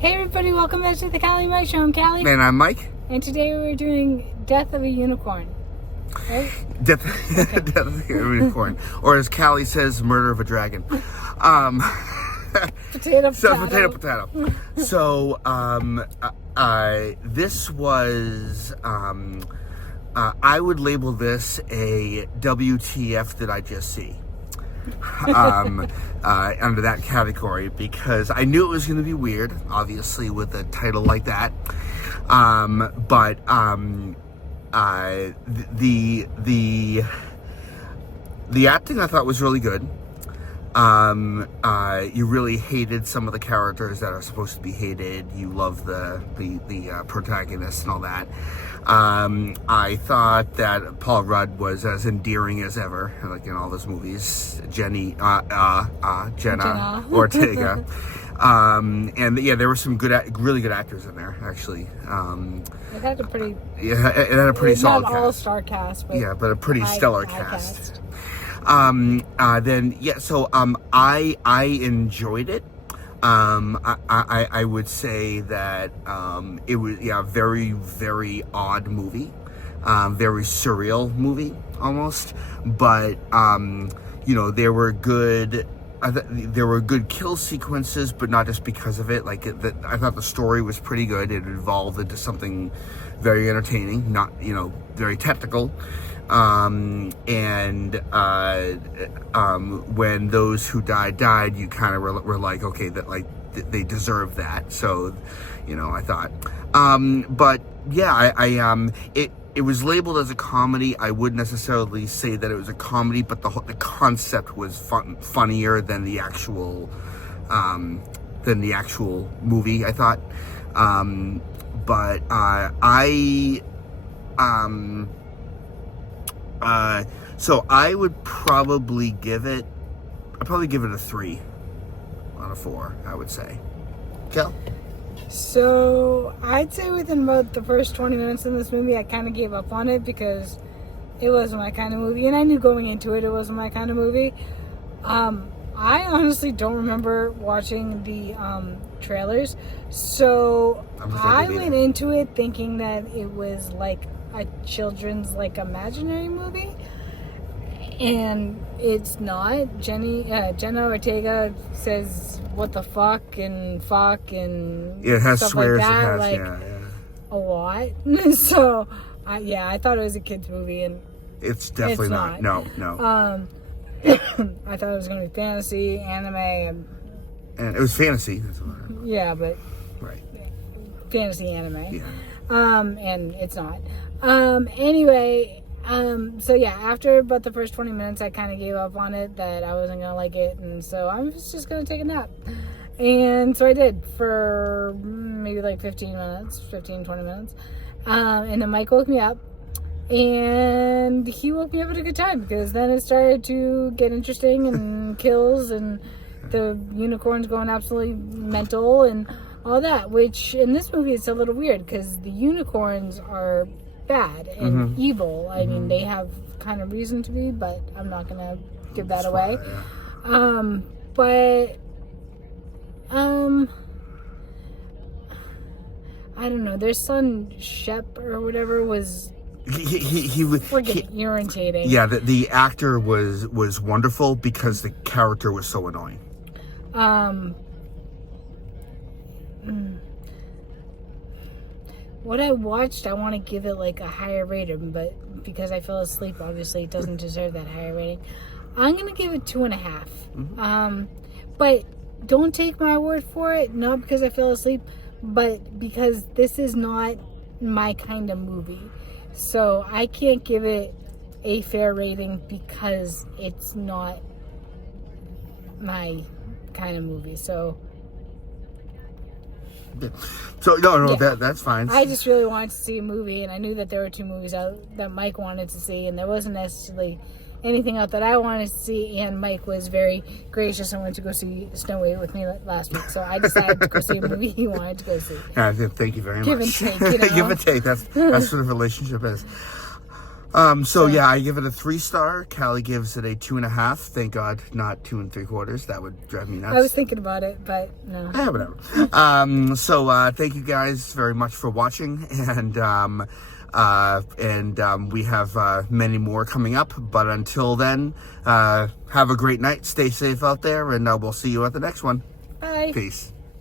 Hey everybody, welcome back to the Callie and Mike Show. I'm Callie. And I'm Mike. And today we're doing Death of a Unicorn. Right? Death of a Unicorn. Or as Callie says, Murder of a Dragon. Potato. Potato. So, this was, I would label this a WTF Did I Just See? Under that category, because I knew it was going to be weird, obviously, with a title like that. But the acting I thought was really good. You really hated some of the characters that are supposed to be hated. You love the protagonist and all that. I thought that Paul Rudd was as endearing as ever, like in all those movies. Jenna Ortega. And yeah, there were some really good actors in there, actually. It had a pretty solid not cast. All-star cast, but yeah, but a pretty stellar cast. I enjoyed it. I would say that it was a very, very odd movie, very surreal movie almost. But there were good kill sequences, but not just because of it. I thought the story was pretty good. It evolved into something very entertaining, not very technical. When those who died, you kind of were like, okay, that they deserve that. So, I thought, but yeah, it was labeled as a comedy. I wouldn't necessarily say that it was a comedy, but the concept was funnier than the actual movie, I thought. So I would probably give it a 3 out of 4, I would say. Kel? So I'd say within about the first 20 minutes in this movie, I kind of gave up on it because it wasn't my kind of movie, and I knew going into it wasn't my kind of movie. I honestly don't remember watching the trailers, so I went into it thinking that it was like a children's imaginary movie, and it's not. Jenna Ortega says what the fuck and it has stuff swears, like that, it has, a lot. So I thought it was a kid's movie, and it's definitely not. No. I thought it was going to be fantasy, anime, and it was fantasy. That's what but right, fantasy anime. Yeah. And it's not. Anyway, so yeah, after about the first 20 minutes, I kind of gave up on it, that I wasn't going to like it, and so I was just going to take a nap. And so I did for maybe 20 minutes. And then Mike woke me up, and he woke me up at a good time, because then it started to get interesting, and kills, and the unicorns going absolutely mental, and all that, which in this movie it's a little weird, because the unicorns are bad and evil. I mean, they have kind of reason to be, but I'm not going to give that away. I don't know, their son Shep or whatever was he was irritating. Yeah, the actor was wonderful because the character was so annoying. What I watched, I want to give it a higher rating, but because I fell asleep, obviously it doesn't deserve that higher rating. I'm gonna give it 2.5. But don't take my word for it, not because I fell asleep, but because this is not my kind of movie. So I can't give it a fair rating because it's not my kind of movie. So that's fine. I just really wanted to see a movie, and I knew that there were 2 movies out that Mike wanted to see, and there wasn't necessarily anything out that I wanted to see, and Mike was very gracious and went to go see Snow White with me last week, so I decided to go see a movie he wanted to go see. Thank you very much. Give and take, Give and take, that's what a relationship is. So yeah, I give it a 3-star. Callie gives it a 2.5. Thank God, not 2 3/4. That would drive me nuts. I was thinking about it, but no. Yeah, whatever. Thank you guys very much for watching, and we have many more coming up. But until then, have a great night. Stay safe out there, and we'll see you at the next one. Bye. Peace.